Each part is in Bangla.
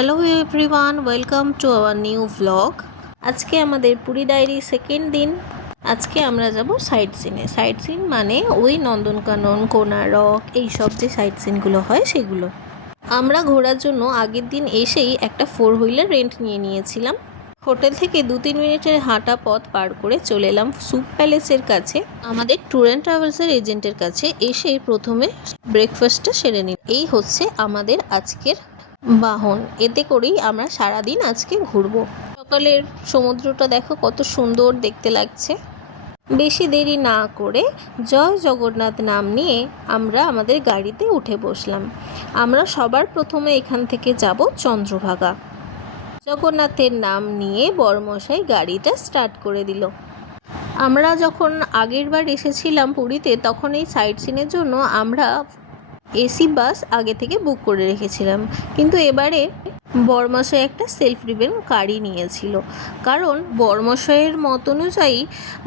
Hello everyone, welcome to our new vlog. আজকে আমাদের পুরী ডায়েরি সেকেন্ড দিন। আজকে আমরা যাব সাইট সিনে। সাইট সিন মানে ওই নন্দনকানন, কোনারক, এইসব যে সাইট সিনগুলো হয় সেগুলো। আমরা ঘোরার জন্য আগের দিন এসেই একটা 4 হুইলার রেন্ট নিয়ে নিয়েছিলাম। হোটেল থেকে 2-3 মিনিটের হাঁটা পথ পার করে চলে এলাম সুপ প্যালেসের কাছে, আমাদের ট্যুর অ্যান্ড ট্রাভেলসের এজেন্টের কাছে। এসে প্রথমে ব্রেকফাস্টটা সেরে নিই। এই হচ্ছে আমাদের আজকের বাহন, এতে করেই আমরা সারাদিন আজকে ঘুরবো। সকালের সমুদ্রটা দেখো কত সুন্দর দেখতে লাগছে। বেশি দেরি না করে জয় জগন্নাথ নাম নিয়ে আমরা আমাদের গাড়িতে উঠে বসলাম। আমরা সবার প্রথমে এখান থেকে যাব চন্দ্রভাগা। জগন্নাথের নাম নিয়ে বরমশাই গাড়িটা স্টার্ট করে দিল। আমরা যখন আগের বার এসেছিলাম পুরীতে, তখন এই সাইট সিনের জন্য আমরা এসি বাস আগে থেকে বুক করে রেখেছিলাম, কিন্তু এবারে বরমশাই একটা সেলফ ড্রিভেন গাড়ি নিয়েছিল। কারণ বরমশাইয়ের মত অনুযায়ী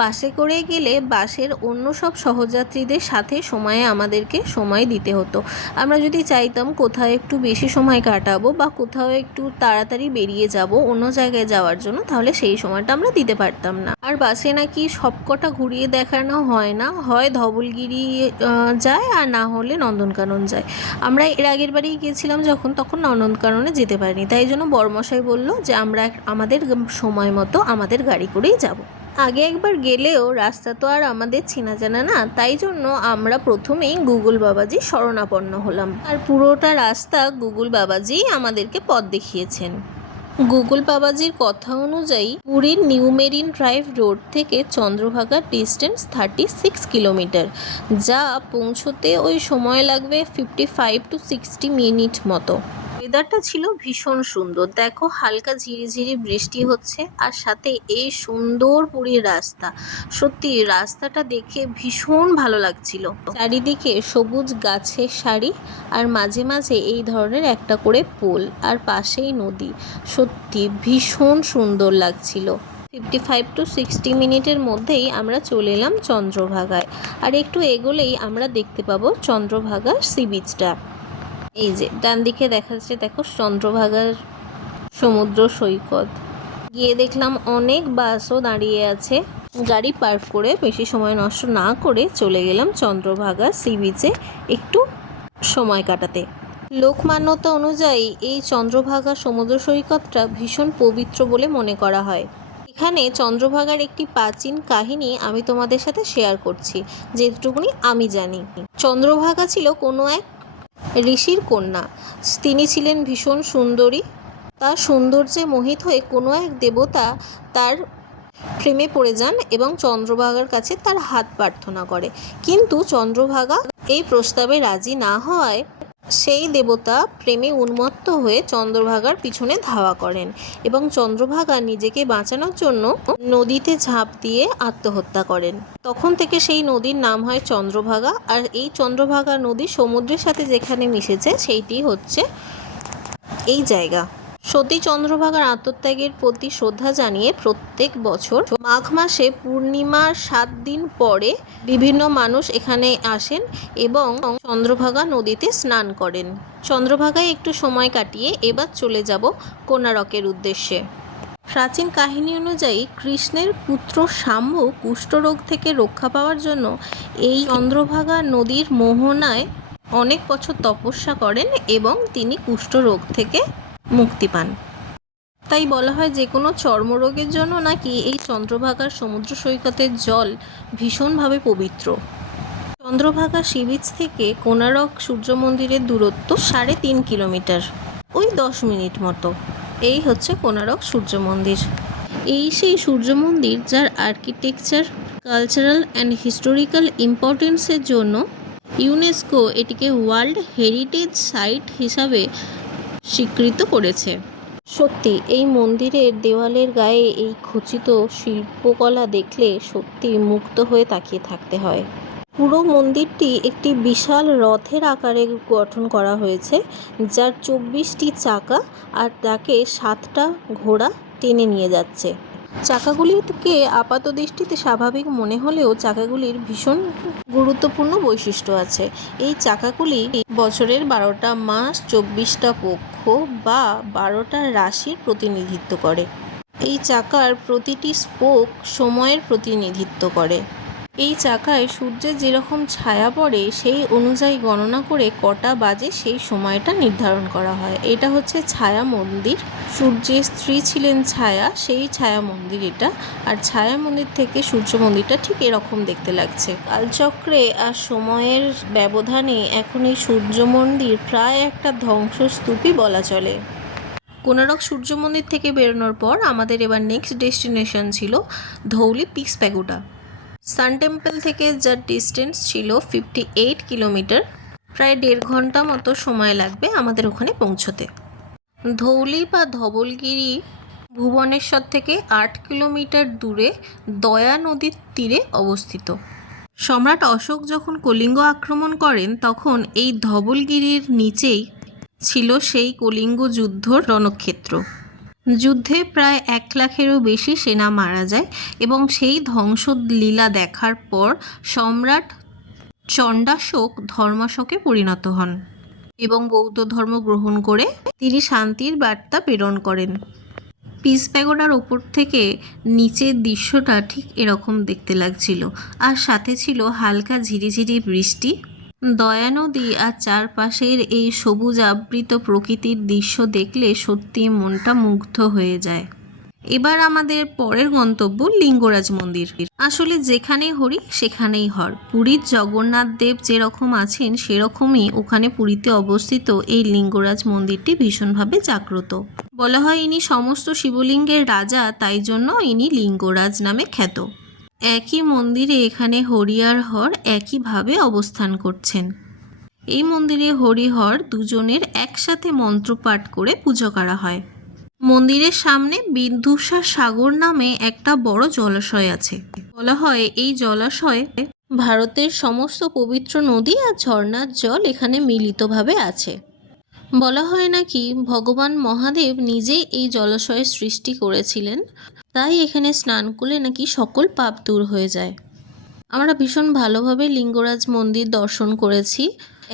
বাসে করে গেলে বাসের অন্য সব সহযাত্রীদের সাথে আমাদেরকে সময় দিতে হতো। আমরা যদি চাইতাম কোথাও একটু বেশি সময় কাটাবো বা কোথাও একটু তাড়াতাড়ি বেরিয়ে যাব অন্য জায়গায় যাওয়ার জন্য, তাহলে সেই সময়টা আমরা দিতে পারতাম না। আর বাসে নাকি সবকটা ঘুরিয়ে দেখানো হয় না, হয় ধবলগিরি যায় আর না হলে নন্দনকানন যায়। আমরা এর আগের বারেই গিয়েছিলাম যখন, তখন নন্দনকাননে যেতে পারিনি। তাই জন্য বরমশাই বলল যে আমরা আমাদের সময় মতো আমাদের গাড়ি করেই যাব। আগে একবার গেলেও রাস্তা তো আর আমাদের চেনা জানা না, তাই জন্য আমরা প্রথমেই গুগল বাবাজি শরণাপন্ন হলাম। আর পুরোটা রাস্তা গুগল বাবাজি আমাদেরকে পথ দেখিয়েছেন। গুগল বাবাজির কথা অনুযায়ী পুরীর নিউ মেরিন ড্রাইভ রোড থেকে চন্দ্রভাগার ডিস্টেন্স 36 কিলোমিটার, যা পৌঁছতে ওই সময় লাগবে 55 to 60 মিনিট মতো। ওয়েদারটা ছিল ভীষণ সুন্দর। দেখো হালকা ঝিরিঝিরি বৃষ্টি হচ্ছে, আর সাথে এই সুন্দর পুরীর রাস্তা। সত্যি রাস্তাটা দেখে ভীষণ ভালো লাগছিল। চারিদিকে সবুজ গাছের সারি, আর মাঝে মাঝে এই ধরনের একটা করে পোল, আর পাশেই নদী। সত্যি ভীষণ সুন্দর লাগছিল। 55 to 60 মিনিটের মধ্যেই আমরা চলে এলাম চন্দ্রভাগায়। আর একটু এগোলেই আমরা দেখতে পাবো চন্দ্রভাগার সি বিচটা। এই যে ডান দিকে দেখা যাচ্ছে, দেখো চন্দ্রভাগার সমুদ্র সৈকত। গিয়ে দেখলাম অনেক বাসও দাঁড়িয়ে আছে। গাড়ি পার্ক করে বেশি সময় নষ্ট না করে চলে গেলাম চন্দ্রভাগা সি বিচে একটু সময় কাটাতে। লোকমান্যতা অনুযায়ী এই চন্দ্রভাগা সমুদ্র সৈকতটা ভীষণ পবিত্র বলে মনে করা হয়। এখানে চন্দ্রভাগার একটি প্রাচীন কাহিনী আমি তোমাদের সাথে শেয়ার করছি, যেটুকুনি আমি জানি। চন্দ্রভাগা ছিল কোনো এক ঋষির কন্যা। তিনি ছিলেন ভীষণ সুন্দরী। তার সৌন্দর্যে মোহিত হয়ে কোনো এক দেবতা তার প্রেমে পড়ে যান এবং চন্দ্রভাগার কাছে তার হাত প্রার্থনা করে। কিন্তু চন্দ্রভাগা এই প্রস্তাবে রাজি না হওয়ায় সেই দেবতা প্রেমে উন্মত্ত হয়ে চন্দ্রভাগার পিছনে ধাওয়া করেন এবং চন্দ্রভাগা নিজেকে বাঁচানোর জন্য নদীতে ঝাঁপ দিয়ে আত্মহত্যা করেন। তখন থেকে সেই নদীর নাম হয় চন্দ্রভাগা। আর এই চন্দ্রভাগা নদী সমুদ্রের সাথে যেখানে মিশেছে সেইটি হচ্ছে এই জায়গা। সতী চন্দ্রভাগার আত্মত্যাগের প্রতি শ্রদ্ধা জানিয়ে প্রত্যেক বছর মাঘ মাসে পূর্ণিমার 7 দিন পরে বিভিন্ন মানুষ এখানে আসেন এবং চন্দ্রভাগা নদীতে স্নান করেন। চন্দ্রভাগায় একটু সময় কাটিয়ে এবার চলে যাব কোনারকের উদ্দেশ্যে। প্রাচীন কাহিনী অনুযায়ী কৃষ্ণের পুত্র শাম্ভ কুষ্ঠরোগ থেকে রক্ষা পাওয়ার জন্য এই চন্দ্রভাগা নদীর মোহনায় অনেক বছর তপস্যা করেন এবং তিনি কুষ্ঠরোগ থেকে মুক্তি পান। তাই বলা হয় যে কোনো চর্মরোগের জন্য নাকি এই চন্দ্রভাগার সমুদ্র সৈকতের জল ভীষণভাবে পবিত্র। চন্দ্রভাগা সি বিচ থেকে কোনারক সূর্য মন্দিরের দূরত্ব 3.5 কিলোমিটার, ওই 10 মিনিট মতো। এই হচ্ছে কোনারক সূর্য মন্দির। এই সেই সূর্য মন্দির যার আর্কিটেকচার, কালচারাল অ্যান্ড হিস্টোরিক্যাল ইম্পর্টেন্সের জন্য ইউনেস্কো এটিকে ওয়ার্ল্ড হেরিটেজ সাইট হিসাবে স্বীকৃত করেছে। সত্যি এই মন্দিরের দেওয়ালের গায়ে এই খচিত শিল্পকলা দেখলে সত্যি মুগ্ধ হয়ে তাকিয়ে থাকতে হয়। পুরো মন্দিরটি একটি বিশাল রথের আকারে গঠন করা হয়েছে, যার 24টি চাকা আর তাকে 7টা ঘোড়া টেনে নিয়ে যাচ্ছে। চাকাগুলিকে আপাত দৃষ্টিতে স্বাভাবিক মনে হলেও চাকাগুলির ভীষণ গুরুত্বপূর্ণ বৈশিষ্ট্য আছে। এই চাকাগুলি বছরের 12টা মাস, 24টা পক্ষ বা 12টা রাশির প্রতিনিধিত্ব করে। এই চাকার প্রতিটি স্পোক সময়ের প্রতিনিধিত্ব করে। এই চাকায় সূর্যের যেরকম ছায়া পড়ে সেই অনুযায়ী গণনা করে কটা বাজে সেই সময়টা নির্ধারণ করা হয়। এটা হচ্ছে ছায়া মন্দির। সূর্যের স্ত্রী ছিলেন ছায়া, সেই ছায়া মন্দির এটা। আর ছায়া মন্দির থেকে সূর্য মন্দিরটা ঠিক এরকম দেখতে লাগছে। কালচক্রে আর সময়ের ব্যবধানে এখন এই সূর্য মন্দির প্রায় একটা ধ্বংসস্তূপই বলা চলে। কোনারক সূর্য মন্দির থেকে বেরোনোর পর আমাদের এবার নেক্সট ডেস্টিনেশন ছিল ধৌলি পিস প্যাগোডা। সান টেম্পল থেকে যার ডিস্টেন্স ছিল 58 কিলোমিটার, প্রায় 1.5 ঘন্টা মতো সময় লাগবে আমাদের ওখানে পৌঁছতে। ধৌলি বা ধবলগিরি ভুবনেশ্বর থেকে 8 কিলোমিটার দূরে দয়া নদীর তীরে অবস্থিত। সম্রাট অশোক যখন কলিঙ্গ আক্রমণ করেন তখন এই ধবলগিরির নিচেই ছিল সেই কলিঙ্গ যুদ্ধর রণক্ষেত্র। যুদ্ধে প্রায় 1 লাখেরও বেশি সেনা মারা যায় এবং সেই ধ্বংসলীলা দেখার পর সম্রাট চণ্ডাশোক ধর্মাশোকে পরিণত হন এবং বৌদ্ধ ধর্ম গ্রহণ করে তিনি শান্তির বার্তা প্রেরণ করেন। পিস প্যাগোডার ওপর থেকে নিচের দৃশ্যটা ঠিক এরকম দেখতে লাগছিল, আর সাথে ছিল হালকা ঝিরিঝিরি বৃষ্টি। দয়া নদী আর চারপাশের এই সবুজ আবৃত প্রকৃতির দৃশ্য দেখলে সত্যি মনটা মুগ্ধ হয়ে যায়। এবার আমাদের পরের গন্তব্য লিঙ্গরাজ মন্দির। আসলে যেখানেই হরি সেখানেই হর। পুরীর জগন্নাথ দেব যেরকম আছেন সেরকমই ওখানে পুরীতে অবস্থিত এই লিঙ্গরাজ মন্দিরটি ভীষণভাবে জাগ্রত। বলা হয় ইনি সমস্ত শিবলিঙ্গের রাজা, তাই জন্য ইনি লিঙ্গরাজ নামে খ্যাত। একই মন্দিরে এখানে হরি আর হর একইভাবে অবস্থান করছেন। এই মন্দিরে হরিহর দুজনের একসাথে মন্ত্রপাঠ করে পুজো করা হয়। মন্দিরের সামনে বিন্দুসার সাগর নামে একটা বড় জলাশয় আছে। বলা হয় এই জলাশয়ে ভারতের সমস্ত পবিত্র নদী আর ঝর্ণার জল এখানে মিলিতভাবে আছে। বলা হয় নাকি ভগবান মহাদেব নিজেই এই জলাশয়ের সৃষ্টি করেছিলেন, তাই এখানে স্নান করলে নাকি সকল পাপ দূর হয়ে যায়। আমরা ভীষণ ভালোভাবে লিঙ্গরাজ মন্দির দর্শন করেছি।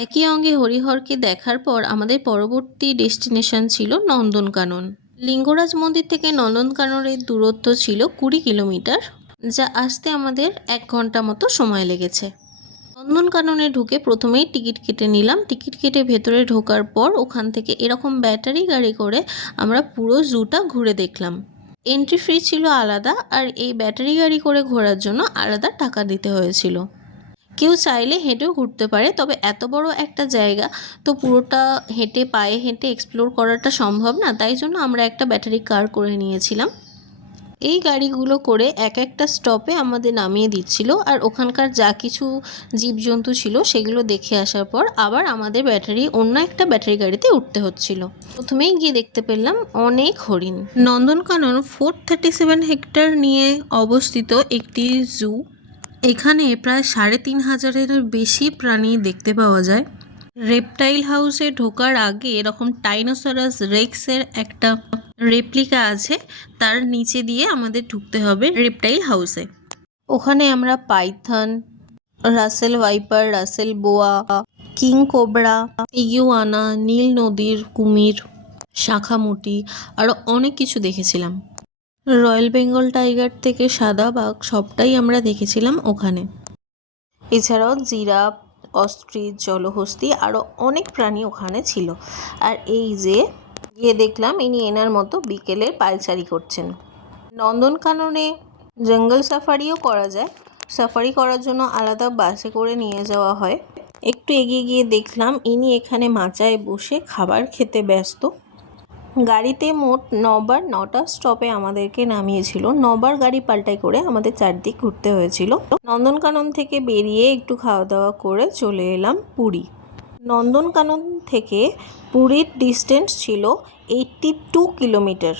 একই অঙ্গে হরিহরকে দেখার পর আমাদের পরবর্তী ডেস্টিনেশন ছিল নন্দনকানন। লিঙ্গরাজ মন্দির থেকে নন্দনকাননের দূরত্ব ছিল 20 কিলোমিটার, যা আসতে আমাদের 1 ঘন্টা মতো সময় লেগেছে। নন্দনকাননে ঢুকে প্রথমেই টিকিট কেটে নিলাম। টিকিট কেটে ভেতরে ঢোকার পর ওখান থেকে এরকম ব্যাটারি গাড়ি করে আমরা পুরো জুটা ঘুরে দেখলাম। এন্ট্রি ফি ছিল আলাদা, আর এই ব্যাটারি গাড়ি করে ঘোরার জন্য আলাদা টাকা দিতে হয়েছিল। কেউ চাইলে হেঁটেও ঘুরতে পারে, তবে এত বড় একটা জায়গা তো পুরোটা পায়ে হেঁটে এক্সপ্লোর করাটা সম্ভব না, তাই জন্য আমরা একটা ব্যাটারি কার করে নিয়েছিলাম। এই গাড়িগুলো করে এক একটা স্টপে আমাদের নামিয়ে দিচ্ছিল, আর ওখানকার যা কিছু জীবজন্তু ছিল সেগুলো দেখে আসার পর আবার আমাদের অন্য একটা ব্যাটারি গাড়িতে উঠতে হচ্ছিল। প্রথমেই গিয়ে দেখতে পেলাম অনেক হরিণ। নন্দনকানন 437 হেক্টর নিয়ে অবস্থিত একটি জু। এখানে প্রায় 3500-এরও বেশি প্রাণী দেখতে পাওয়া যায়। রেপটাইল হাউসে ঢোকার আগে এরকম টাইনোসরাস রেক্সের একটা রেপ্লিকা আছে, তার নিচে দিয়ে আমাদের ঢুকতে হবে রেপটাইল হাউসে। ওখানে আমরা python, Russell viper, Russell boa, king cobra, iguana, নীল নদীর কুমির, শাখামুটি আরও অনেক কিছু দেখেছিলাম। রয়্যাল বেঙ্গল টাইগার থেকে সাদা বাঘ সবটাই আমরা দেখেছিলাম ওখানে। এছাড়াও জিরাফ, অস্ট্রিচ, জলহস্তী আরও অনেক প্রাণী ওখানে ছিল। আর এই যে গিয়ে দেখলাম ইনি এনার মতো বিকেলের পায়চারি করছেন। নন্দনকাননে জঙ্গল সাফারিও করা যায়। সাফারি করার জন্য আলাদা বাসে করে নিয়ে যাওয়া হয়। একটু এগিয়ে গিয়ে দেখলাম ইনি এখানে মাচায় বসে খাবার খেতে ব্যস্ত। গাড়িতে মোট 9টা স্টপে আমাদেরকে নামিয়েছিল। 9বার গাড়ি পাল্টাই করে আমাদের চারদিক ঘুরতে হয়েছিল। নন্দনকানন থেকে বেরিয়ে একটু খাওয়া দাওয়া করে চলে এলাম পুরী। নন্দনকানন থেকে পুরীর ডিস্টেন্স ছিল 82 কিলোমিটার,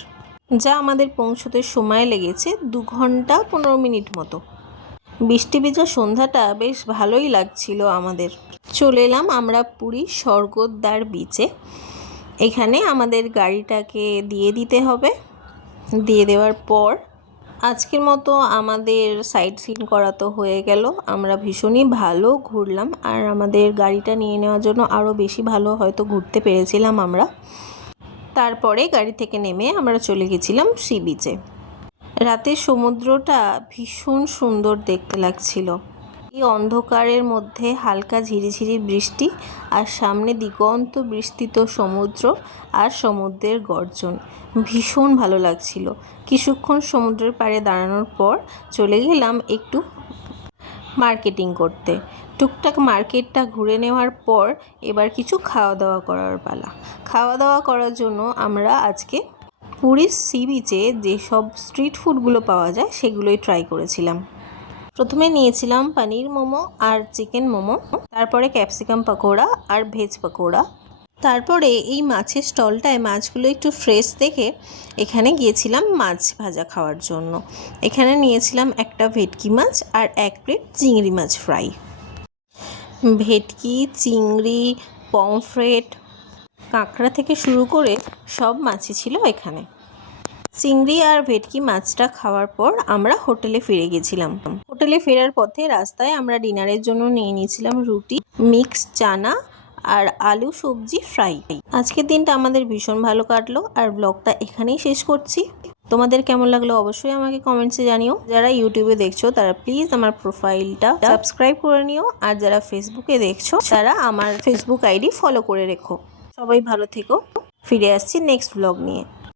যা আমাদের পৌঁছতে সময় লেগেছে 2 ঘন্টা 15 মিনিট মতো। বৃষ্টি ভেজা সন্ধ্যাটা বেশ ভালোই লাগছিল আমাদের। চলে এলাম আমরা পুরী স্বর্গদ্বার বিচে। এখানে আমাদের গাড়িটাকে দিয়ে দিতে হবে। দিয়ে দেওয়ার পর আজকের মতো আমাদের সাইট সিন করা তো হয়ে গেল। আমরা ভীষণই ভালো ঘুরলাম, আর আমাদের গাড়িটা নিয়ে নেওয়ার জন্য আরও বেশি ভালো হয়তো ঘুরতে পেরেছিলাম আমরা। তারপরে গাড়ি থেকে নেমে আমরা চলে গেছিলাম সি বিচে। রাতের সমুদ্রটা ভীষণ সুন্দর দেখতে লাগছিল। এই অন্ধকারের মধ্যে হালকা ঝিরিঝিরি বৃষ্টি, আর সামনে দিগন্ত বিস্তৃত সমুদ্র আর সমুদ্রের গর্জন, ভীষণ ভালো লাগছিল। কিছুক্ষণ সমুদ্রের পাড়ে দাঁড়ানোর পর চলে গেলাম একটু মার্কেটিং করতে। টুকটাক মার্কেটটা ঘুরে নেওয়ার পর এবার কিছু খাওয়া দাওয়া করার পালা। খাওয়া দাওয়া করার জন্য আমরা আজকে পুরীর সি বিচে যেসব স্ট্রিট ফুডগুলো পাওয়া যায় সেগুলোই ট্রাই করেছিলাম। প্রথমে নিয়েছিলাম পনির মোমো আর চিকেন মোমো, তারপরে ক্যাপসিকাম পকোড়া আর ভেজ পকোড়া। তারপরে এই মাছের স্টলটায় মাছগুলো একটু ফ্রেশ দেখে এখানে গিয়েছিলাম মাছ ভাজা খাওয়ার জন্য। এখানে নিয়েছিলাম একটা ভেটকি মাছ আর 1 প্লেট চিংড়ি মাছ ফ্রাই। ভেটকি, চিংড়ি, পমফ্রেট, কাঁকড়া থেকে শুরু করে সব মাছই ছিল এখানে। চিংড়ি আর ভেটকি মাছটা খাওয়ার পর আমরা হোটেলে ফিরে গেছিলাম। হোটেলে ফেরার পথে রাস্তায় আমরা ডিনারের জন্য নিয়ে নিয়েছিলাম রুটি, মিক্সড চানা আর আলু সবজি ফ্রাই। আজকের দিনটা আমাদের ভীষণ ভালো কাটলো, আর ব্লগটা এখানেই শেষ করছি। তোমাদের কেমন লাগলো অবশ্যই আমাকে কমেন্টসে জানিও। যারা ইউটিউবে দেখছো তারা প্লিজ আমার প্রোফাইলটা সাবস্ক্রাইব করে নিও, আর যারা ফেসবুকে দেখছো তারা আমার ফেসবুক আইডি ফলো করে রেখো। সবাই ভালো থেকো। ফিরে আসছি নেক্সট ব্লগ নিয়ে।